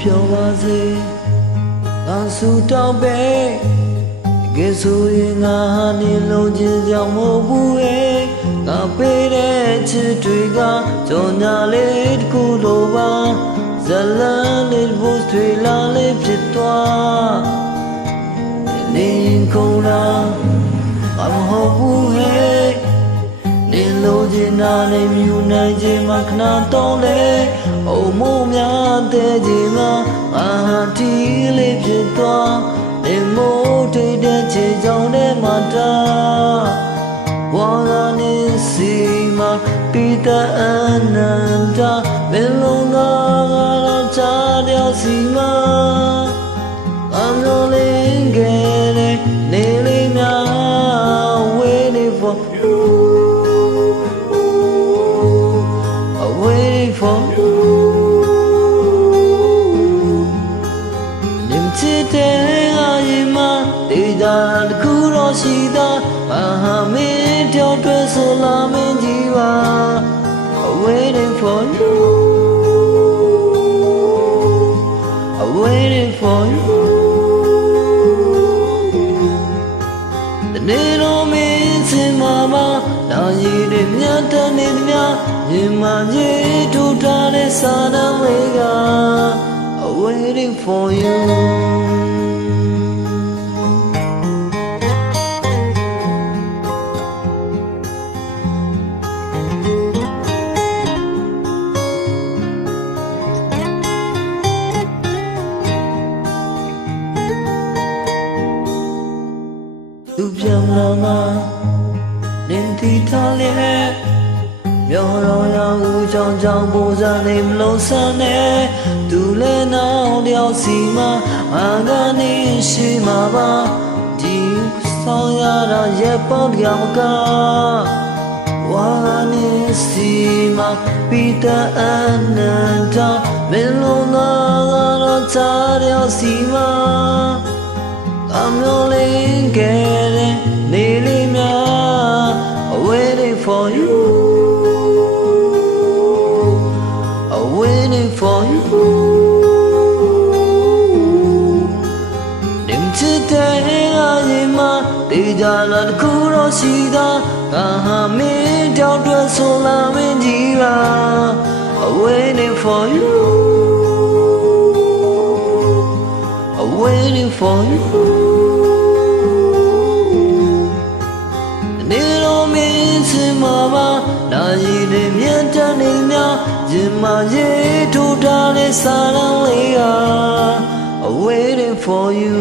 ပြောပါစေငါဆူတောင်းပဲတကယ်ဆိုရင်ငါဟာနေလုံးချင်းကြောင့်မဟုတ်ဘူးဟဲ့ငါပေးတဲ့ချစ်တွေကကြော်ညာလေးတစ်ခုလိုပါဇလန်းလေးဘုတ်တွေလာလေးဖြစ်သွားနေကုန်လာငါမဟုတ်ဘူးဟဲ့နေလို့ချင်တာနဲ့မြူနိုင်ခြင်းမခဏတော့လေအုံမို့များတဲ့ခြင်းကငါဟာတီးလေးဖြစ်သွားနေမို့ထိတ်တဲ့ချေကြောင့်နဲ့မတာဝါကနေစီမပိတအနန္တဘယ်လုံးကတော့ချားတဲ့စီမအမျိုးလေးကလေးနေလေးများ waiting for you waiting for you nimချစ်တဲ့အရင်မှတေးတာတခုတော့ရှိတာဘာဟာမင်းတောက်တွဲဆိုလာမင်းကြီးပါ waiting for you waiting for you နေတော့မင်းစင်မှာပါလာရည်တွေမြတ်တနေသမျှရင်မကြီးထူထားတဲ့စာတမ်းတွေက waiting for youသူပြောင်းလာမှနင်းတီထားလေမျောတော့ရောက်ဦးချောင်းချောင်းပူဇာနေမလို့ဆန်းနေသူလည်းနောက်တယောက်စီမှာငါကနေရှိမှာပါဒီဆောင်ရတာရဲ့ပေါင်းပြောင်းကဝါနေစီမှာပိတအနန္တမင်းလုံးကတော့ချားတယောက်စီမှာI'm rolling getting nearly waiting for you waiting for you nim today ayima tejala kuro sida ha min taw twa so la min ji ba waiting for you waiting for youနေတော့မင်းစင်မှာပါလာရည်တွေမြတ်တနေများရင်မရေးထူထားတဲ့စာတမ်းလေးက waiting for you